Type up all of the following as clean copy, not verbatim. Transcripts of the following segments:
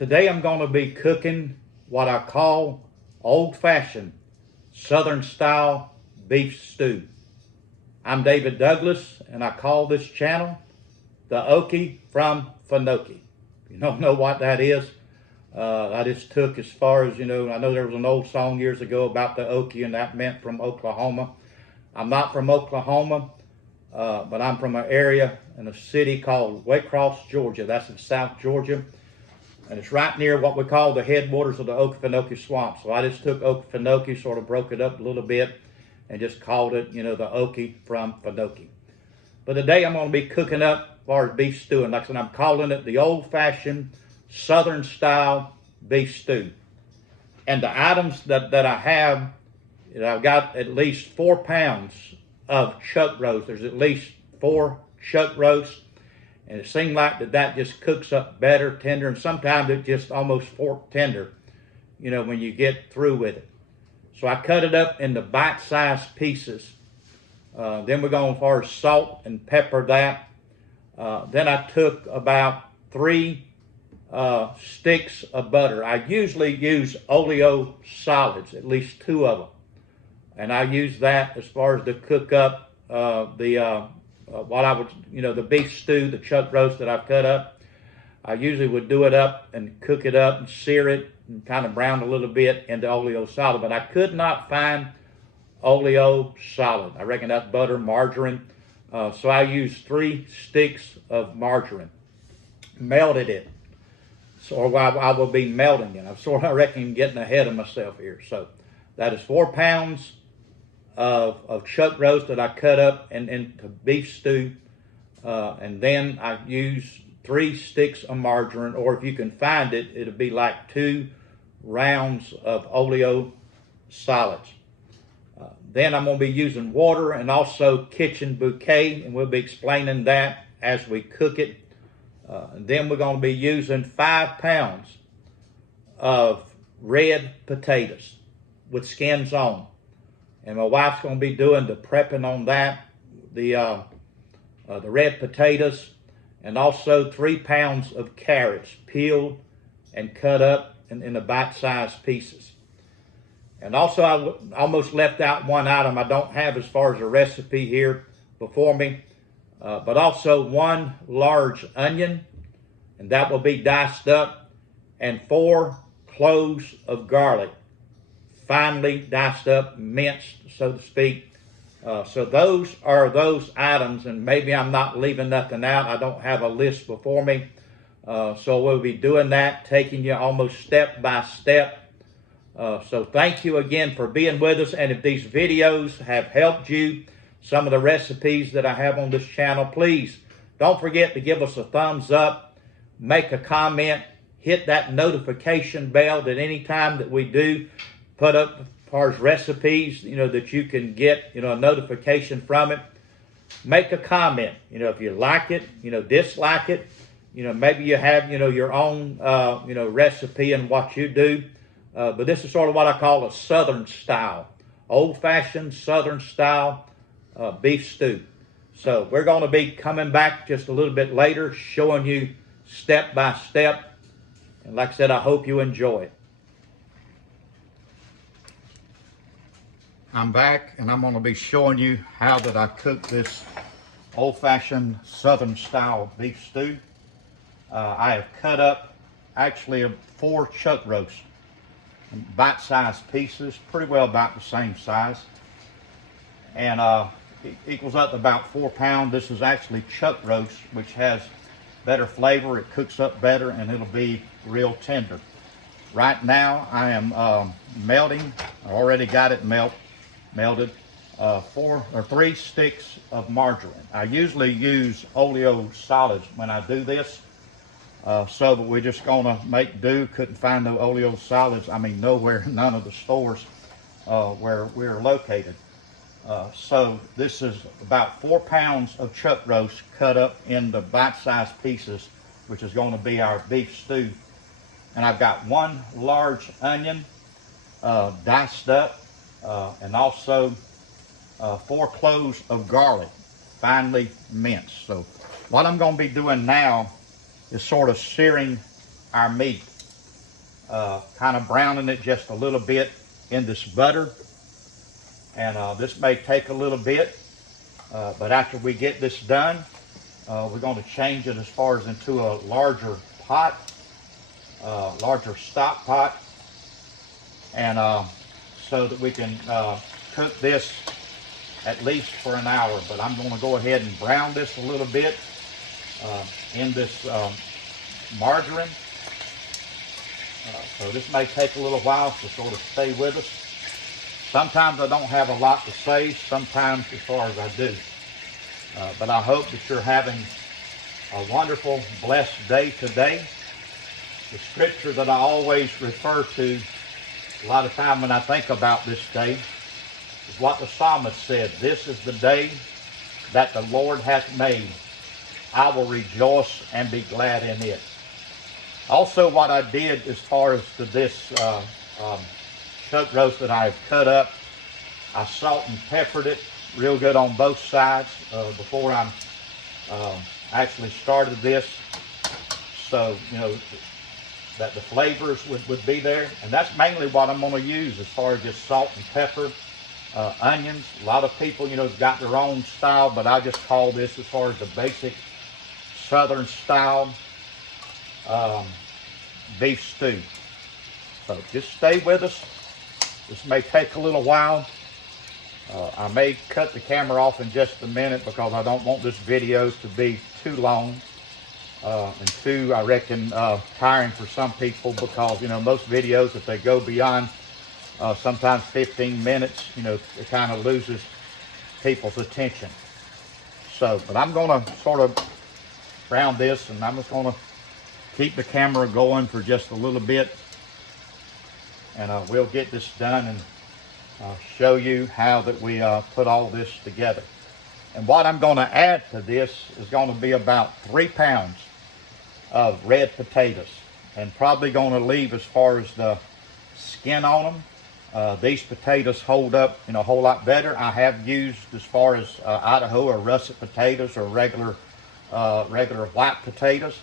Today I'm going to be cooking what I call old-fashioned Southern style beef stew. I'm David Douglas and I call this channel the Okie from Fanokie. If you don't know what that is, I just took as far as, I know there was an old song years ago about the Okie and that meant from Oklahoma. I'm not from Oklahoma, but I'm from an area in a city called Waycross, Georgia. That's in South Georgia. And it's right near what we call the headwaters of the Okefenokee Swamp. So I just took Okefenokee, sort of broke it up a little bit, and just called it, the Okie from Fanokie. But today I'm going to be cooking up as far as beef stew. And like I said, I'm calling it the old-fashioned Southern style beef stew. And the items that I have, I've got at least 4 pounds of chuck roast. There's at least 4 chuck roasts. And it seemed like that just cooks up better, tender, and sometimes it just almost fork tender, when you get through with it. So I cut it up into bite-sized pieces. Then we're going as far as salt and pepper that. Then I took about 3 sticks of butter. I usually use Oleo solids, at least 2 of them. And I use that as far as to cook up what I would, the beef stew, the chuck roast that I've cut up. I usually would do it up and cook it up and sear it and kind of brown a little bit into Oleo solid. But I could not find Oleo solid. I reckon that's butter, margarine. So I used 3 sticks of margarine. Melted it. So I will be melting it. I reckon getting ahead of myself here. So that is 4 pounds of chuck roast that I cut up into beef stew. And then I use 3 sticks of margarine, or if you can find it, it'll be like 2 rounds of Oleo solids. Then I'm going to be using water and also kitchen bouquet, and we'll be explaining that as we cook it. Then we're going to be using 5 pounds of red potatoes with skins on. And my wife's going to be doing the prepping on that, the red potatoes, and also 3 pounds of carrots peeled and cut up in the bite-sized pieces. And also I almost left out one item I don't have as far as a recipe here before me, but also 1 large onion, and that will be diced up, and 4 cloves of garlic, finely diced up, minced, so to speak. So those are those items, and maybe I'm not leaving nothing out. I don't have a list before me. So we'll be doing that, taking you almost step by step. So thank you again for being with us. And if these videos have helped you, some of the recipes that I have on this channel, please don't forget to give us a thumbs up, make a comment, hit that notification bell that any time that we do put up as far as recipes, that you can get, a notification from it. Make a comment, if you like it, dislike it, maybe you have, your own, recipe and what you do. But this is sort of what I call a Southern style, old-fashioned Southern style beef stew. So we're going to be coming back just a little bit later, showing you step by step. And like I said, I hope you enjoy it. I'm back, and I'm going to be showing you how that I cook this old-fashioned Southern style beef stew. I have cut up actually 4 chuck roasts, bite-sized pieces, pretty well about the same size, and it equals up to about 4 pounds. This is actually chuck roast, which has better flavor. It cooks up better, and it'll be real tender. Right now I am melting. I already got it melted 3 sticks of margarine. I usually use Oleo solids when I do this, so that we're just gonna make do. Couldn't find no Oleo solids, nowhere, none of the stores where we're located. So this is about 4 pounds of chuck roast cut up into bite-sized pieces, which is going to be our beef stew. And I've got 1 large onion diced up, and also 4 cloves of garlic, finely minced. So what I'm going to be doing now is sort of searing our meat. kind of browning it just a little bit in this butter. And this may take a little bit, but after we get this done, we're going to change it as far as into a larger pot, larger stock pot, and so that we can cook this at least for an hour. But I'm going to go ahead and brown this a little bit in this margarine. So this may take a little while, so sort of stay with us. Sometimes I don't have a lot to say, sometimes as far as I do. But I hope that you're having a wonderful, blessed day today. The scripture that I always refer to a lot of time when I think about this day is what the psalmist said. This is the day that the Lord hath made. I will rejoice and be glad in it. Also, what I did as far as to this chuck roast that I've cut up, I salt and peppered it real good on both sides before I actually started this, so you know that the flavors would be there. And that's mainly what I'm going to use as far as just salt and pepper, onions. A lot of people, you know, have got their own style, but I just call this as far as the basic Southern style beef stew. So just stay with us. This may take a little while. I may cut the camera off in just a minute because I don't want this video to be too long and too, I reckon, tiring for some people, because, you know, most videos, if they go beyond sometimes 15 minutes, you know, it kind of loses people's attention. So, but I'm going to sort of brown this, and I'm just going to keep the camera going for just a little bit, and we'll get this done and show you how that we put all this together. And what I'm going to add to this is going to be about 3 pounds of red potatoes, and probably going to leave as far as the skin on them. These potatoes hold up, you know, a whole lot better. I have used as far as Idaho or russet potatoes or regular white potatoes.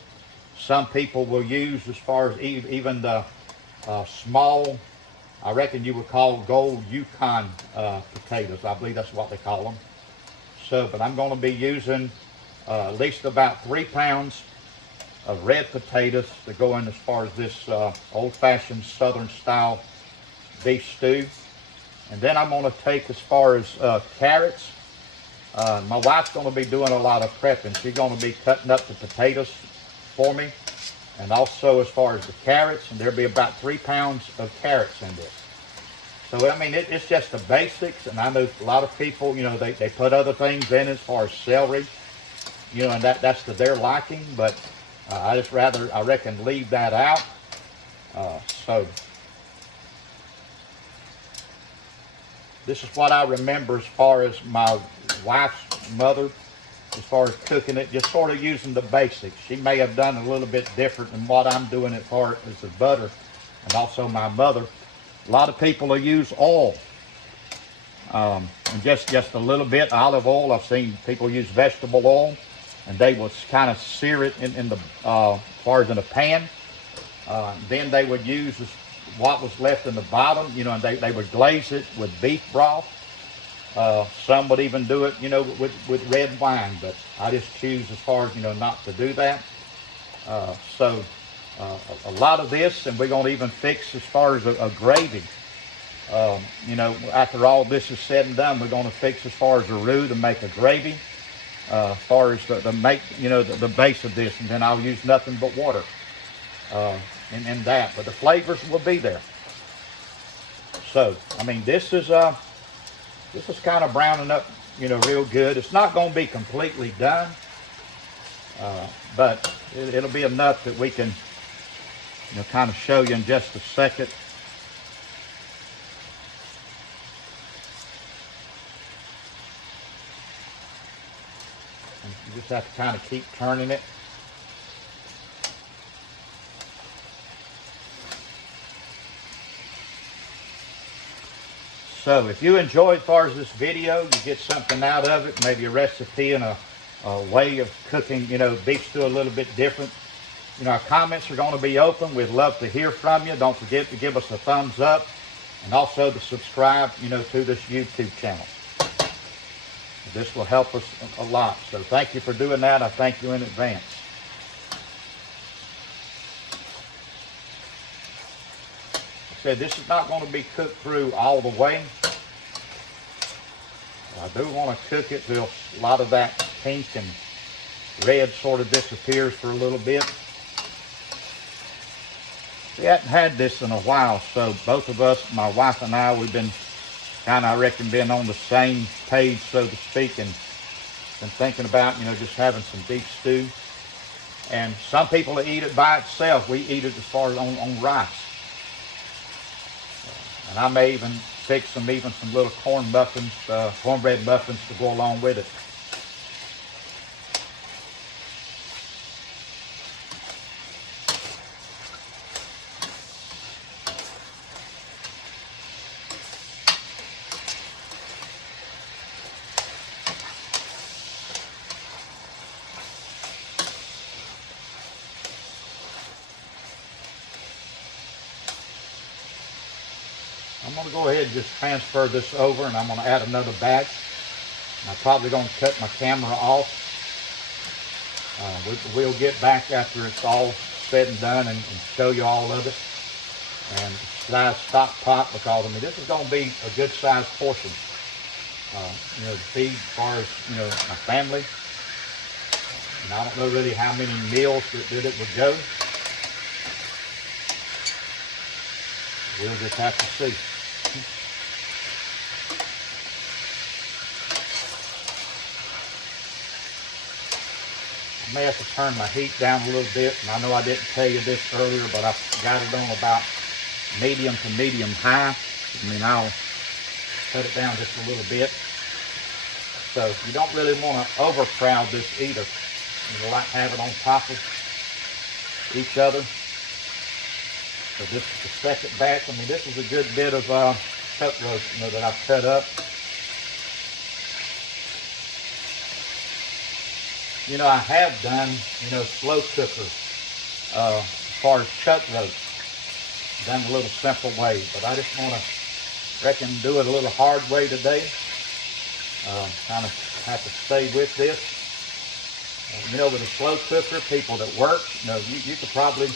Some people will use as far as even the small, I reckon you would call gold Yukon potatoes. I believe that's what they call them. So, but I'm going to be using at least about 3 pounds of red potatoes to go in as far as this old-fashioned Southern style beef stew. And then I'm going to take as far as carrots. My wife's going to be doing a lot of prepping. She's going to be cutting up the potatoes for me, and also as far as the carrots, and there'll be about 3 pounds of carrots in this. So I mean, it's just the basics, and I know a lot of people, you know, they put other things in as far as celery, you know, and that's to their liking, but I just rather, I reckon, leave that out. So this is what I remember as far as my wife's mother, as far as cooking it, just sort of using the basics. She may have done a little bit different than what I'm doing as far as the butter, and also my mother. A lot of people will use oil, and just a little bit olive oil. I've seen people use vegetable oil, and they will kind of sear it in the as far as in a pan. Then they would use what was left in the bottom, you know, and they would glaze it with beef broth. Some would even do it, you know, with red wine, but I just choose as far as, you know, not to do that. So a lot of this, and we're going to even fix as far as a gravy. You know, after all this is said and done, we're going to fix as far as a roux to make a gravy. As far as the base of this, and then I'll use nothing but water in that, but the flavors will be there. So I mean, this is kind of browning up, you know, real good. It's not going to be completely done, but it'll be enough that we can, you know, kind of show you in just a second. You just have to kind of keep turning it. So if you enjoyed as far as this video, you get something out of it, maybe a recipe and a way of cooking, you know, beef stew a little bit different. You know, our comments are going to be open. We'd love to hear from you. Don't forget to give us a thumbs up and also to subscribe, you know, to this YouTube channel. This will help us a lot. So thank you for doing that. I thank you in advance. I said this is not going to be cooked through all the way. I do want to cook it till a lot of that pink and red sort of disappears for a little bit. We hadn't had this in a while, so both of us, my wife and I, we've been kind of, I reckon, been on the same page, so to speak, and been thinking about, you know, just having some beef stew. And some people eat it by itself. We eat it as far as on rice. And I may even fix some little corn muffins, cornbread muffins to go along with it. I'm going to go ahead and just transfer this over, and I'm going to add another batch. And I'm probably going to cut my camera off. We'll get back after it's all said and done and show you all of it. And size stock pot, because I mean this is going to be a good sized portion. You know, to feed as far as, you know, my family. And I don't know really how many meals that it would go. We'll just have to see. I may have to turn my heat down a little bit, and I know I didn't tell you this earlier, but I've got it on about medium to medium high. I mean, I'll cut it down just a little bit. So you don't really want to overcrowd this either. You like have it on top of each other. So this is the second batch. I mean, this is a good bit of chuck roast, you know, that I've cut up. You know, I have done, you know, slow cooker as far as chuck roast. Done a little simple way, but I just want to, reckon, do it a little hard way today. Kind of have to stay with this. You know, with a slow cooker, people that work, you know, you could probably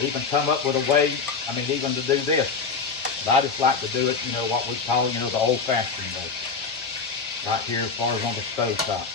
even come up with a way, I mean, even to do this. But I just like to do it, you know, what we call, you know, the old-fashioned way. Right here as far as on the stove top.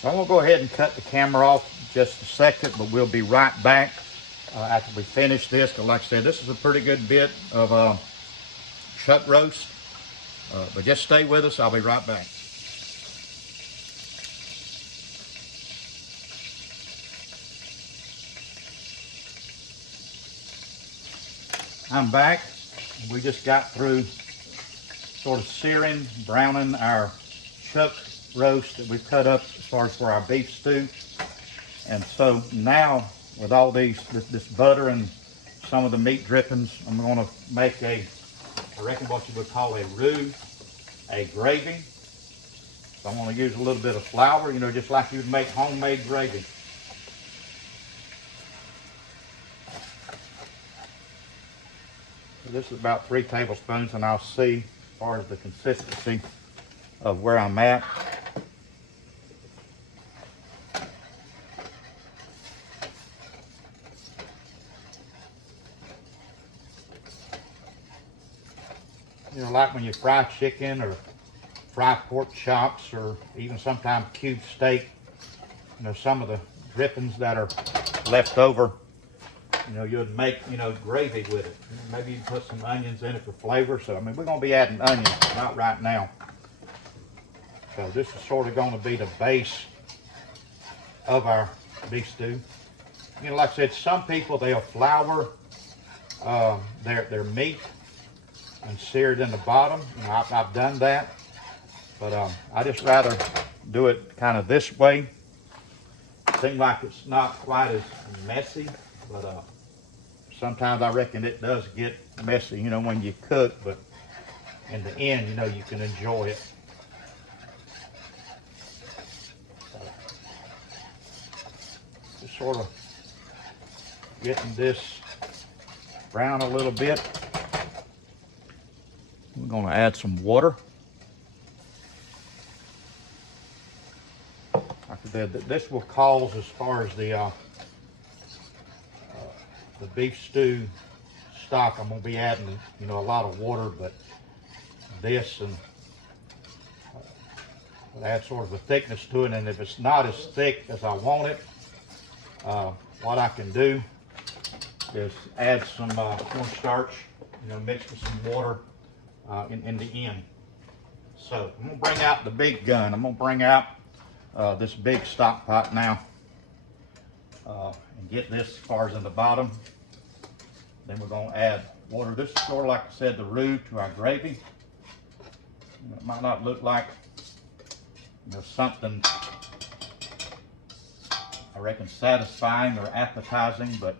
So I'm going to go ahead and cut the camera off just a second, but we'll be right back after we finish this. Because like I said, this is a pretty good bit of chuck roast. But just stay with us. I'll be right back. I'm back. We just got through sort of searing, browning our chuck roast that we've cut up as far as for our beef stew. And so now with all this butter and some of the meat drippings, I'm going to make I reckon what you would call a roux, a gravy. So I'm going to use a little bit of flour, you know, just like you would make homemade gravy. So this is about 3 tablespoons, and I'll see as far as the consistency of where I'm at. You know, like when you fry chicken or fry pork chops or even sometimes cube steak, you know, some of the drippings that are left over you know, you'd make, you know, gravy with it. Maybe you put some onions in it for flavor. So, I mean, we're going to be adding onions, not right now. So this is sort of going to be the base of our beef stew. You know, like I said, some people, they'll flour their meat and sear it in the bottom. You know, I've done that, but I just rather do it kind of this way. Seems like it's not quite as messy, but sometimes I reckon it does get messy, you know, when you cook, but in the end, you know, you can enjoy it. So, just sort of getting this brown a little bit. We're going to add some water. Like I said, this will cause, as far as the beef stew stock, I'm going to be adding, you know, a lot of water, but this and add sort of a thickness to it. And if it's not as thick as I want it, what I can do is add some cornstarch, you know, mixed with some water in the end. So I'm gonna bring out the big gun. I'm gonna bring out this big stock pot now and get this as far as in the bottom. Then we're gonna add water. This is sort of, like I said, the roux to our gravy. It might not look like, you know, something I reckon satisfying or appetizing, but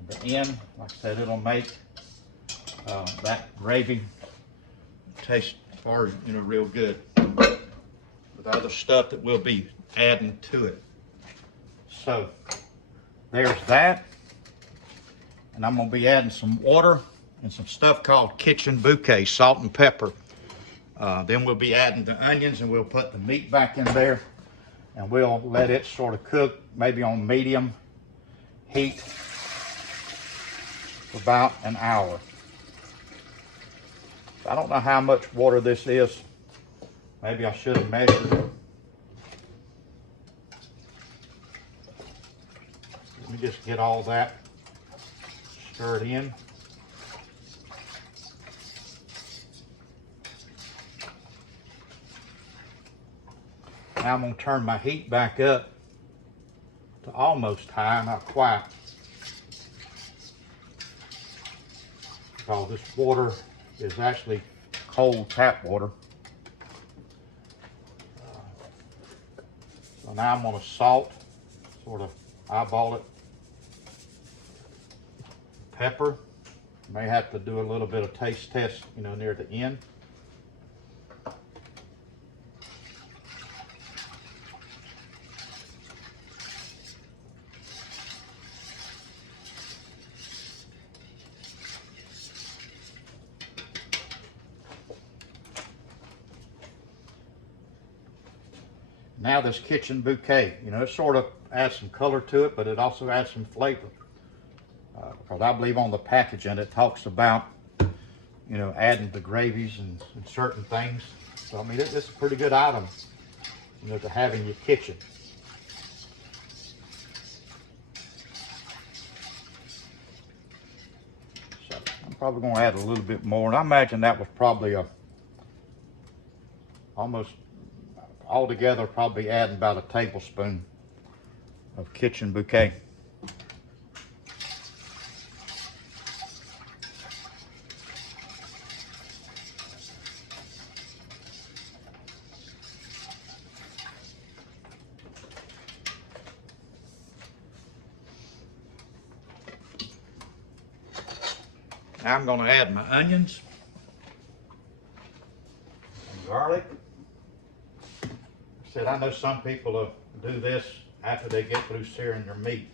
in the end, like I said, it'll make that gravy taste, as far as, you know, real good with other stuff that we'll be adding to it. So there's that, and I'm going to be adding some water and some stuff called kitchen bouquet, salt and pepper. Then we'll be adding the onions, and we'll put the meat back in there, and we'll let it sort of cook, maybe on medium heat, for about an hour. I don't know how much water this is. Maybe I should have measured it. Let me just get all that stirred in. Now I'm going to turn my heat back up to almost high, not quite, because this water is actually cold tap water. So now I'm going to salt, sort of eyeball it. Pepper, may have to do a little bit of taste test, you know, near the end. Now this kitchen bouquet, you know, it sort of adds some color to it, but it also adds some flavor. Because I believe on the packaging it talks about, you know, adding the gravies and certain things. So I mean, it's a pretty good item, you know, to have in your kitchen. So I'm probably going to add a little bit more, and I imagine that was probably almost altogether, probably adding about a tablespoon of kitchen bouquet. Now I'm going to add my onions and garlic. I said, I know some people do this after they get through searing their meat,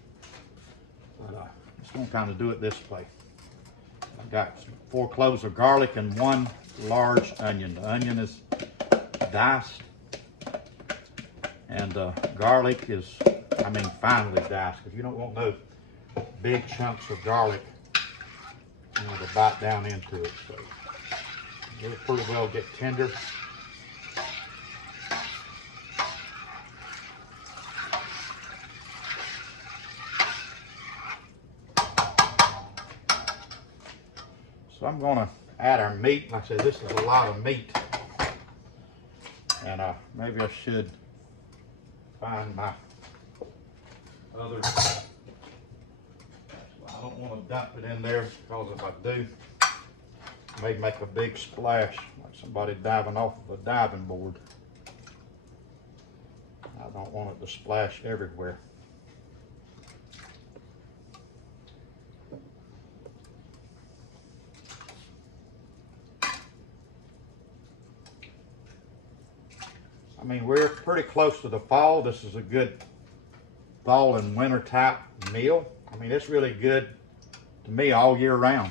but I'm just going to kind of do it this way. I've got 4 cloves of garlic and 1 large onion. The onion is diced, and garlic is, I mean, finely diced, because you don't want no big chunks of garlic, you know, to bite down into it. So it'll pretty well get tender. gonna add our meat. Like I said, this is a lot of meat. And maybe I should find my other, I don't want to dump it in there because if I do, it may make a big splash like somebody diving off of a diving board. I don't want it to splash everywhere. I mean, we're pretty close to the fall. This is a good fall and winter type meal. I mean, it's really good to me all year round.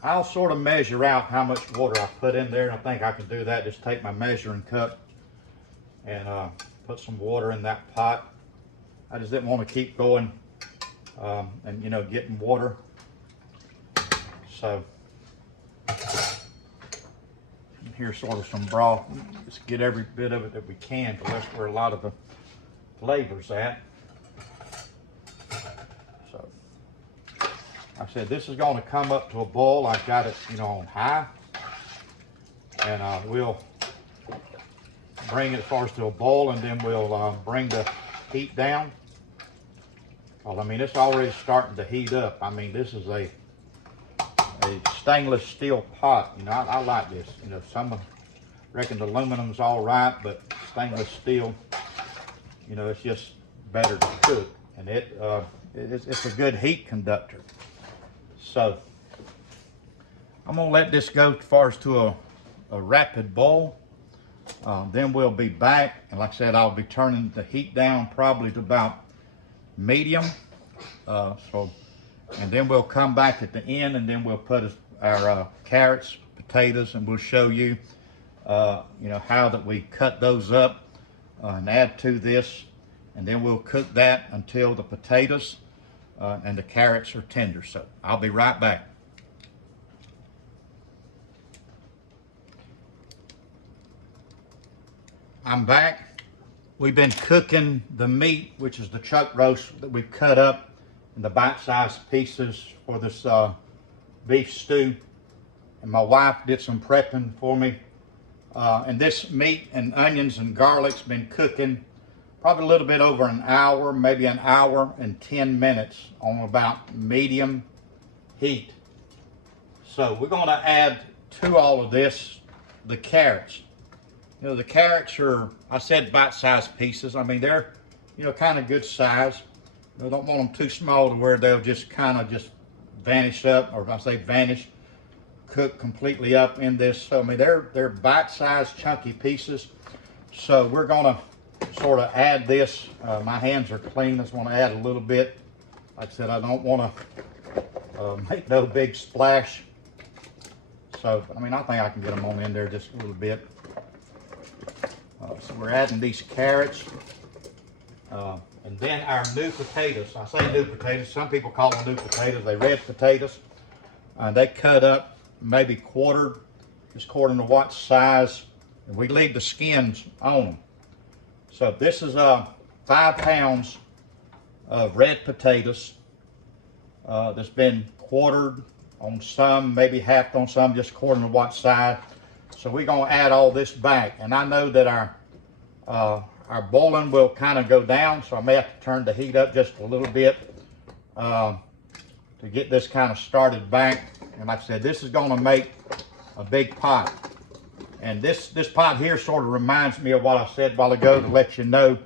I'll sort of measure out how much water I put in there, and I think I can do that. Just take my measuring cup and put some water in that pot. I just didn't want to keep going and, you know, getting water. So here's sort of some broth. Just get every bit of it that we can, because that's where a lot of the flavor's at. So I said this is going to come up to a boil. I've got it, you know, on high, and we'll bring it as far as to a boil, and then we'll bring the heat down. Well, I mean, it's already starting to heat up. I mean, this is a stainless steel pot. You know, I like this. You know, some reckon the aluminum's all right, but stainless steel, you know, it's just better to cook, and it's a good heat conductor. So I'm gonna let this go as far as to a rapid boil. Then we'll be back, and like I said, I'll be turning the heat down probably to about medium. And then we'll come back at the end, and then we'll put our carrots, potatoes, and we'll show you, you know, how that we cut those up and add to this, and then we'll cook that until the potatoes and the carrots are tender. So I'll be right back. I'm back. We've been cooking the meat, which is the chuck roast that we've cut up in the bite-sized pieces for this beef stew. And my wife did some prepping for me. And this meat and onions and garlic's been cooking probably a little bit over an hour, maybe an hour and 10 minutes on about medium heat. So we're going to add to all of this the carrots. You know, the carrots are, I said bite-sized pieces. I mean, they're, you know, kind of good size. I don't want them too small to where they'll just kind of just vanish up, or if I say vanish, cook completely up in this. So, I mean, they're bite-sized, chunky pieces. So we're gonna sort of add this. My hands are clean. I just want to add a little bit. Like I said, I don't want to make no big splash. So, I mean, I think I can get them on in there just a little bit. So we're adding these carrots. And then our new potatoes. I say new potatoes. Some people call them new potatoes. They're red potatoes. They cut up, maybe quartered, just according to what size. And we leave the skins on them. So this is 5 pounds of red potatoes that's been quartered on some, maybe half on some, just according to what size. So we're gonna add all this back. And I know that our boiling will kind of go down, so I may have to turn the heat up just a little bit to get this kind of started back. And like I said, this is gonna make a big pot. And this pot here sort of reminds me of what I said a while ago, to let you know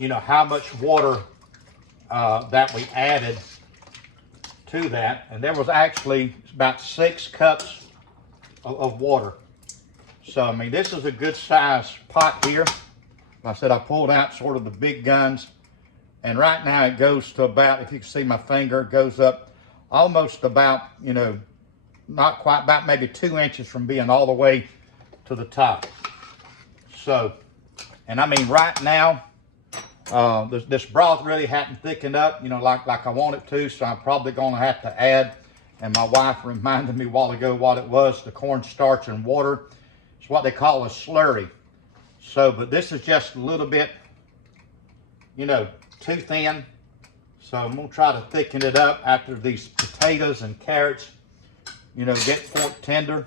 how much water that we added to that. And there was actually about 6 cups of water. So, I mean, this is a good size pot here. Like I said, I pulled out sort of the big guns. And right now it goes to about, if you can see my finger, it goes up almost about, not quite, about maybe 2 inches from being all the way to the top. So, and I mean, right now, This broth really hadn't thickened up, you know, like I want it to, so I'm probably gonna have to add, and my wife reminded me a while ago what it was, the cornstarch and water. It's what they call a slurry. So, but this is just a little bit, you know, too thin. So I'm gonna try to thicken it up after these potatoes and carrots, you know, get fork tender.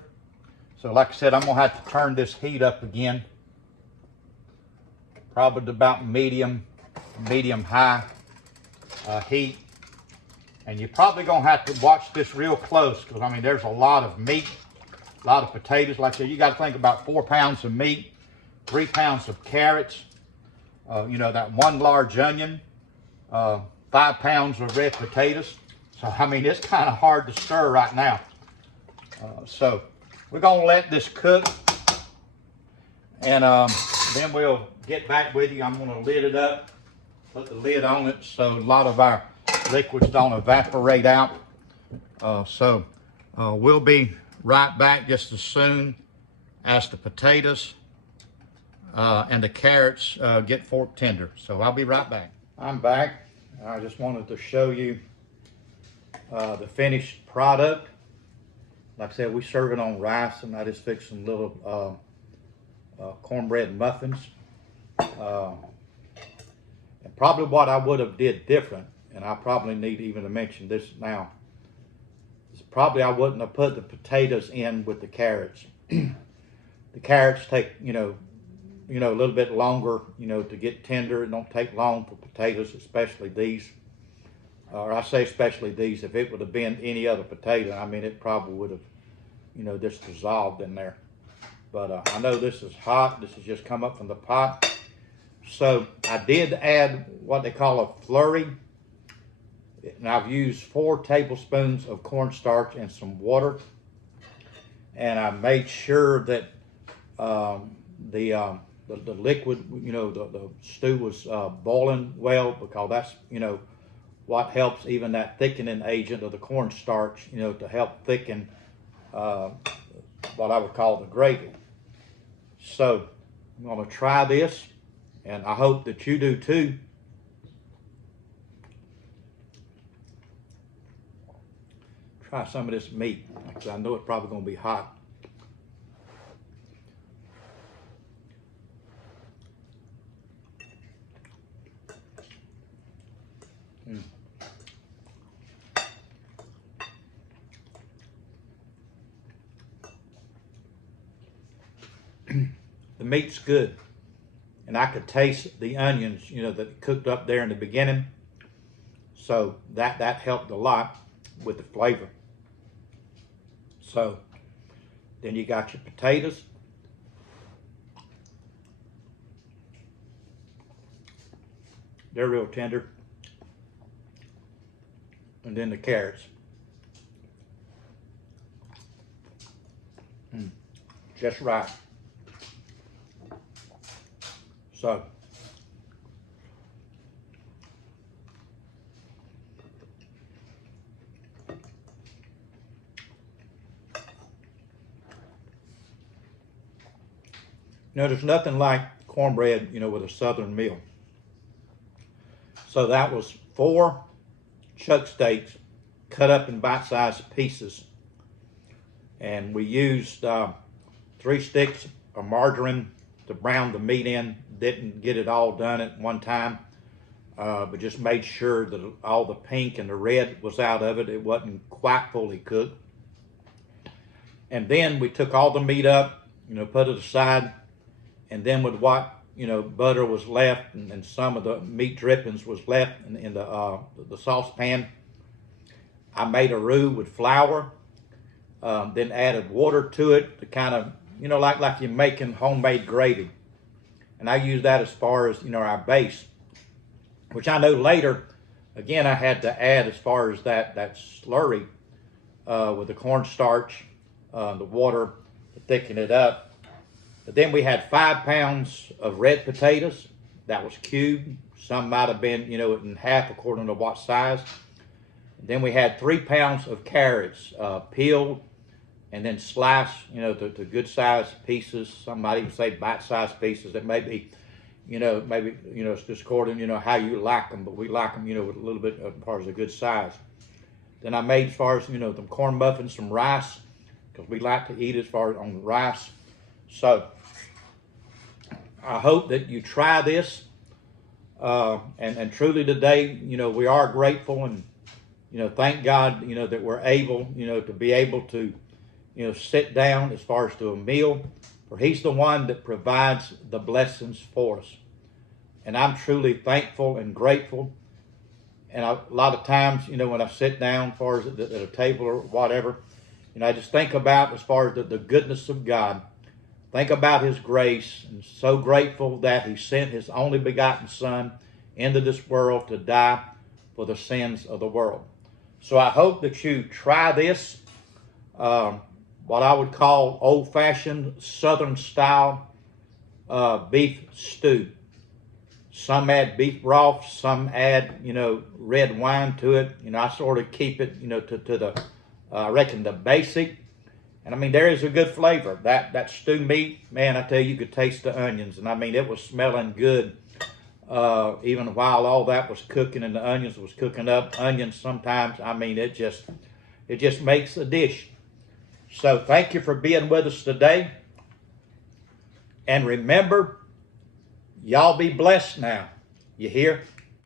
So like I said, I'm gonna have to turn this heat up again. Probably to about medium high heat. And you're probably gonna have to watch this real close, because I mean, there's a lot of meat, a lot of potatoes. Like I said, you gotta think about 4 pounds of meat, 3 pounds of carrots, you know, that 1 large onion, 5 pounds of red potatoes. So, I mean, it's kind of hard to stir right now. So, we're going to let this cook. And then we'll get back with you. I'm going to lid it up, put the lid on it so a lot of our liquids don't evaporate out. We'll be right back just as soon as the potatoes and the carrots get fork tender. So I'll be right back. I'm back. I just wanted to show you the finished product. Like I said, we serve it on rice, and I just fixed some little cornbread muffins. And probably what I would have did different, and I probably need even to mention this now, is probably I wouldn't have put the potatoes in with the carrots. The carrots take, you know, a little bit longer, to get tender. It don't take long for potatoes, especially these. Or I say especially these. If it would have been any other potato, I mean, it probably would have, just dissolved in there. But I know this is hot. This has just come up from the pot. So I did add what they call a flurry. And I've used 4 tablespoons of cornstarch and some water. And I made sure that the liquid, the stew was boiling well, because that's, what helps even that thickening agent of the cornstarch, to help thicken what I would call the gravy. So I'm going to try this, and I hope that you do too. Try some of this meat, because I know it's probably going to be hot. The meat's good, and I could taste the onions, that cooked up there in the beginning. So that helped a lot with the flavor. So then you got your potatoes. They're real tender. And then the carrots. Just right. So there's nothing like cornbread, with a southern meal. So that was 4 chuck steaks cut up in bite-sized pieces. And we used 3 sticks of margarine to brown the meat in. Didn't get it all done at one time, but just made sure that all the pink and the red was out of it. It wasn't quite fully cooked. And then we took all the meat up, put it aside, and then with what, butter was left, and some of the meat drippings was left in the saucepan, I made a roux with flour, then added water to it to kind of, like you're making homemade gravy. And I use that as far as, our base, which I know later, again, I had to add as far as that slurry with the cornstarch, the water to thicken it up. But then we had 5 pounds of red potatoes that was cubed. Some might have been, in half according to what size. And then we had 3 pounds of carrots peeled and then sliced, to good sized pieces. Some might even say bite-sized pieces that may be, Maybe, it's just according, how you like them, but we like them, with a little bit as far as a good size. Then I made as far as, them corn muffins, some rice, because we like to eat as far as on the rice. So I hope that you try this. And truly today, we are grateful and, thank God, that we're able, to be able to, sit down as far as to a meal, for He's the one that provides the blessings for us. And I'm truly thankful and grateful. And a lot of times, when I sit down as far as at a table or whatever, I just think about as far as the goodness of God. Think about His grace, and so grateful that He sent His only begotten Son into this world to die for the sins of the world. So I hope that you try this, what I would call old-fashioned Southern style beef stew. Some add beef broth, some add, red wine to it. I sort of keep it, to the, I reckon the basic. And I mean, there is a good flavor. That stew meat, man, I tell you, you could taste the onions. And I mean, it was smelling good even while all that was cooking and the onions was cooking up. Onions sometimes, I mean, it just makes a dish. So thank you for being with us today. And remember, y'all be blessed now. You hear?